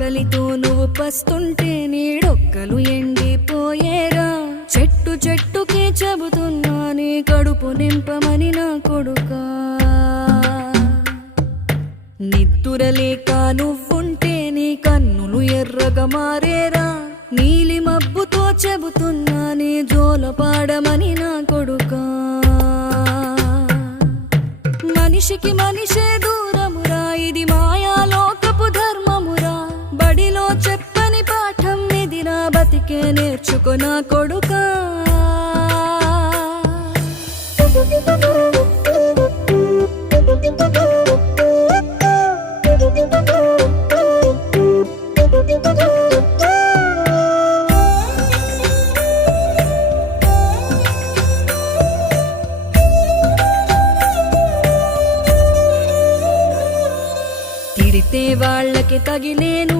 ఆకలితో నువ్వు పస్తుంటే నీడొక్కలు ఎండిపోయేరా. చెట్టు చెట్టుకే చెబుతున్నా నీ కడుపు నింపమని నా కొడుకా. నిద్దురలేక నువ్వుంటే నీ కన్నులు ఎర్రగా మారేరా. నీలి మబ్బుతో చెబుతున్నా నీ జోలపాడమని నా కొడుకా. మనిషికి మనిషే దూరమురా, ఇది మాయాలోకపు ధర్మమురా. బడిలో చెప్పని పాఠం ఇదిరా, బతికే నేర్చుకో నా కొడుకా. తిడితే వాళ్ళకి తగిలేను